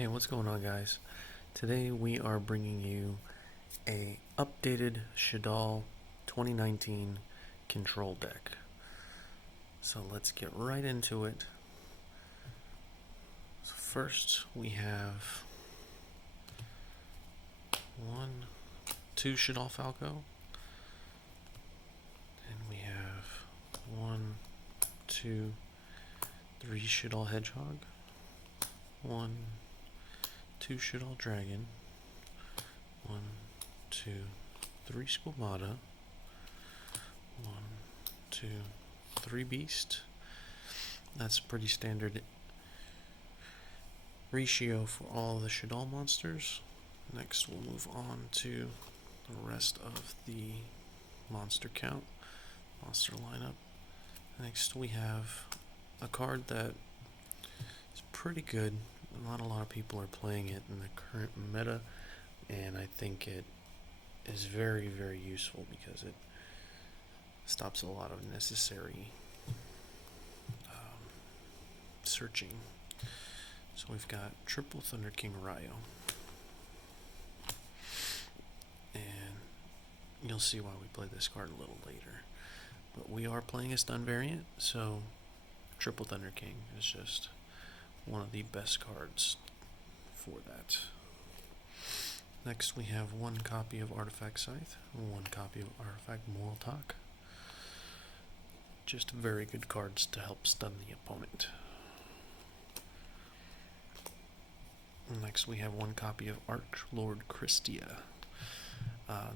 Hey, what's going on, guys? Today we are bringing you a updated Shaddoll 2019 control deck. So let's get right into it. So first we have two Shaddoll Falco, and we have one, two, three Shaddoll Hedgehog, one, two Shaddoll Dragon, one, two, three Squamata, one, two, three Beast. That's pretty standard ratio for all the Shaddoll monsters. Next we'll move on to the rest of the monster count, monster lineup. Next we have a card that is pretty good. Not a lot of people are playing it in the current meta, and I think it is very, very useful because it stops a lot of necessary searching. So we've got triple Thunder King Ryo, and you'll see why we play this card a little later. But we are playing a stun variant, so triple Thunder King is just one of the best cards for that. Next we have one copy of Artifact Scythe and one copy of Artifact Moral Talk. Just very good cards to help stun the opponent. Next we have one copy of Archlord Christia.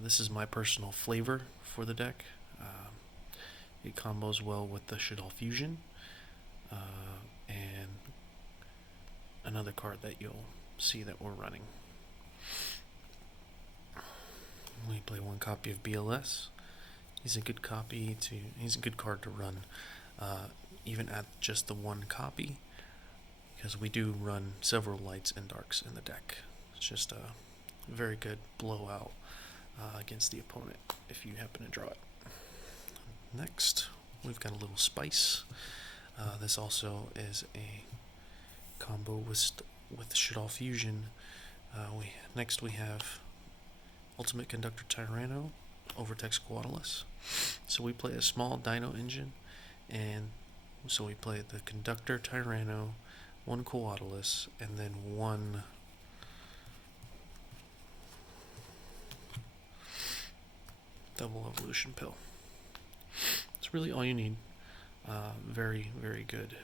This is my personal flavor for the deck. It combos well with the Shaddoll Fusion, and another card that you'll see that we're running. We play one copy of BLS. He's a good card to run, even at just the one copy, because we do run several lights and darks in the deck. It's just a very good blowout against the opponent if you happen to draw it. Next, we've got a little Spice. This also is a combo with Shaddoll Fusion. Next we have Ultimate Conductor Tyranno, Overtext Coatulus. So we play a small Dino engine, and so we play the Conductor Tyranno, one Coatulus, and then one double evolution pill. It's really all you need. Very, very good.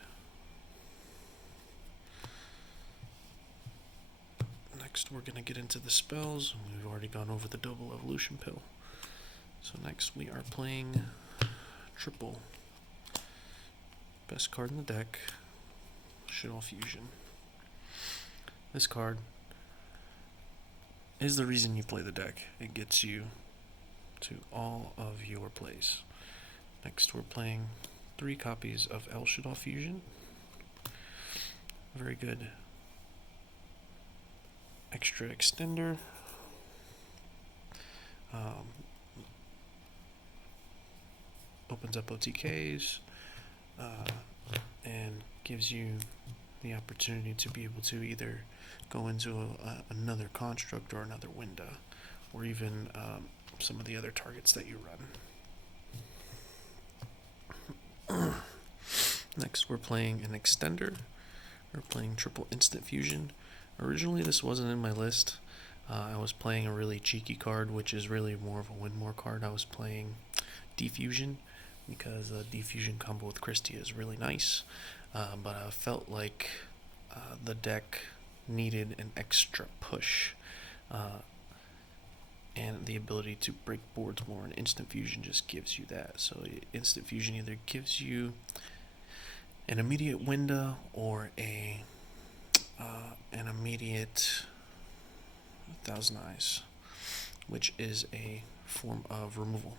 Next we're going to get into the spells. We've already gone over the double evolution pill. So next we are playing triple. Best card in the deck, Shaddoll Fusion. This card is the reason you play the deck. It gets you to all of your plays. Next we're playing three copies of El Shaddoll Fusion. Very good extra extender. Opens up OTKs and gives you the opportunity to be able to either go into another construct or another window, or even some of the other targets that you run. Next we're playing an extender. We're playing triple instant fusion. Originally this wasn't in my list. I was playing a really cheeky card, which is really more of a win more card. I was playing Defusion, because a Defusion combo with Christia is really nice, but I felt like the deck needed an extra push, and the ability to break boards more, and instant fusion just gives you that. So instant fusion either gives you an immediate window or an immediate Thousand Eyes, which is a form of removal.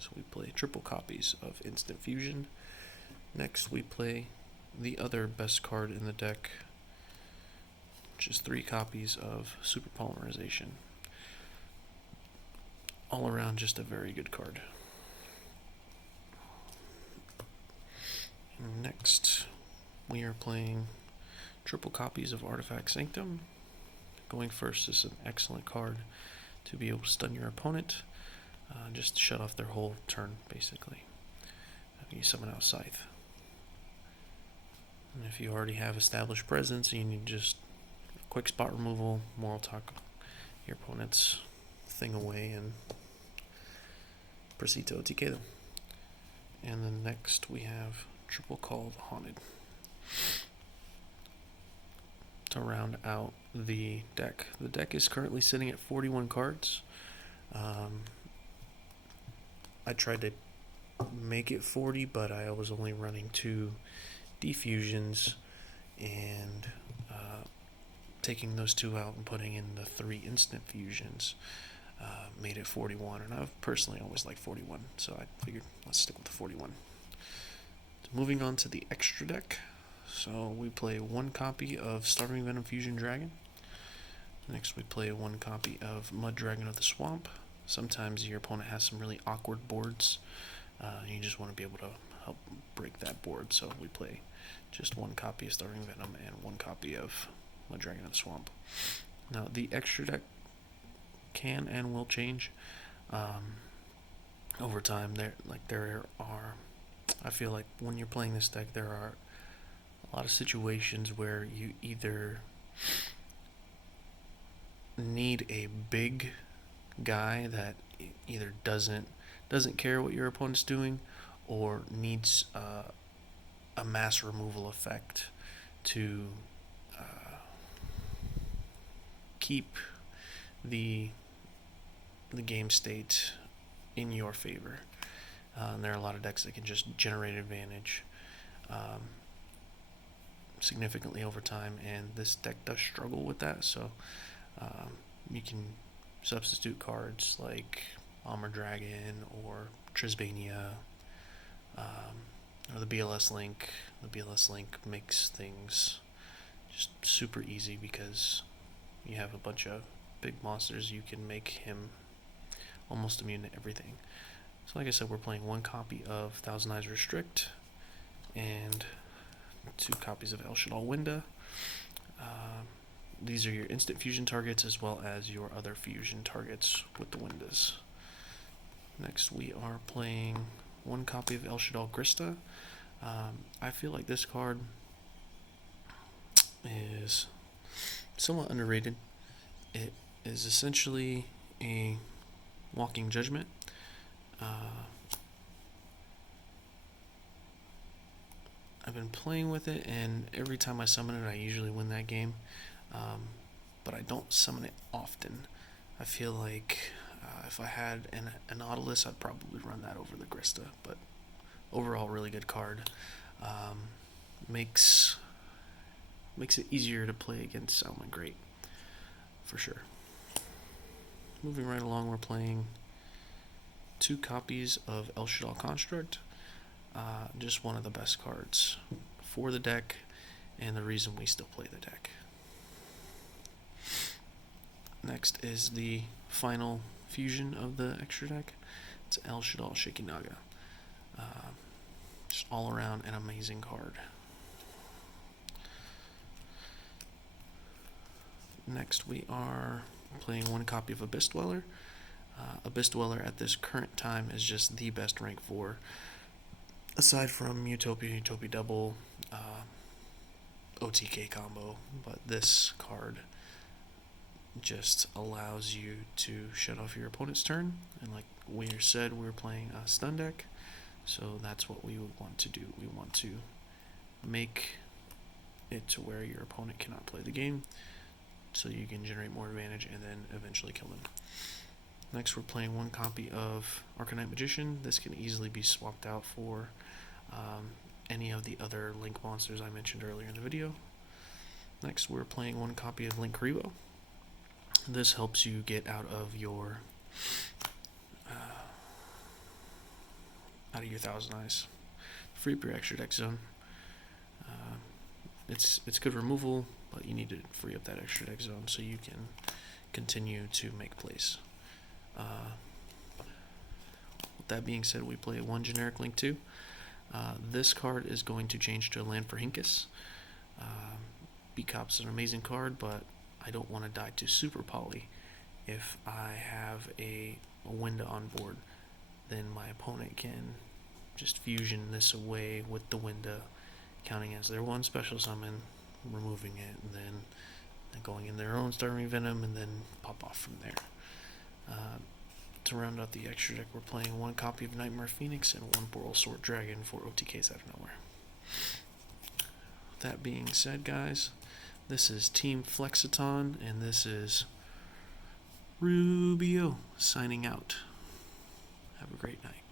So we play triple copies of instant fusion. Next we play the other best card in the deck, which is three copies of super polymerization. All around just a very good card. Next we are playing triple copies of Artifact Sanctum. Going first is an excellent card to be able to stun your opponent, just to shut off their whole turn, basically. You summon out Scythe. And if you already have established presence, you need just quick spot removal, moral talk your opponent's thing away, and proceed to OTK them. And then next we have Triple Called Haunted to round out the deck. The deck is currently sitting at 41 cards. I tried to make it 40, but I was only running 2 defusions and taking those 2 out and putting in the 3 instant fusions made it 41, and I've personally always liked 41, so I figured let's stick with the 41. So moving on to the extra deck, so we play 1 copy of Starving Venom Fusion Dragon. Next we play 1 copy of Mud Dragon of the Swamp. Sometimes your opponent has some really awkward boards, and you just want to be able to help break that board, so we play just 1 copy of Starving Venom and 1 copy of Mud Dragon of the Swamp. Now the extra deck can and will change over time. I feel like when you're playing this deck, there are a lot of situations where you either need a big guy that either doesn't care what your opponent's doing, or needs a mass removal effect to keep the game state in your favor. And there are a lot of decks that can just generate advantage significantly over time, and this deck does struggle with that. So you can substitute cards like Armor Dragon or Trisbania, or the BLS Link. The BLS Link makes things just super easy because you have a bunch of big monsters. You can make him almost immune to everything. So like I said, we're playing 1 copy of Thousand Eyes Restrict and 2 copies of El Shaddoll Winda. These are your instant fusion targets as well as your other fusion targets with the Windas. Next we are playing 1 copy of El Shaddoll Grista. I feel like this card is somewhat underrated. It is essentially a walking judgment. I've been playing with it, and every time I summon it, I usually win that game. But I don't summon it often. I feel like if I had an Nautilus, I'd probably run that over the Grista. But overall, really good card. Makes it easier to play against Salamangreat Great, for sure. Moving right along, we're playing 2 copies of El Shaddoll Construct. Just one of the best cards for the deck, and the reason we still play the deck. Next is the final fusion of the extra deck. It's El Shaddoll Shikinaga. Just all around an amazing card. Next we are playing 1 copy of Abyss Dweller. Abyss Dweller at this current time is just the best rank 4. Aside from Utopia Double, OTK combo, but this card just allows you to shut off your opponent's turn, and like we said, we're playing a stun deck, so that's what we would want to do. We want to make it to where your opponent cannot play the game, so you can generate more advantage and then eventually kill them. Next, we're playing 1 copy of Arcanite Magician. This can easily be swapped out for any of the other Link monsters I mentioned earlier in the video. Next, we're playing 1 copy of Link Rebo. This helps you get out of your Thousand Eyes. Free up your extra deck zone. It's good removal, but you need to free up that extra deck zone so you can continue to make plays. With that being said, we play 1 generic Link 2. This card is going to change to a land for Hinkus. Becop's an amazing card, but I don't want to die to Super Poly. If I have a Winda on board, then my opponent can just fusion this away with the Winda, counting as their one special summon, removing it, and then going in their own Starmie Venom, and then pop off from there. To round out the extra deck, we're playing one copy of Nightmare Phoenix and one Boral Sword Dragon for OTKs out of nowhere. That being said, guys, this is Team Flexiton, and this is Rubio signing out. Have a great night.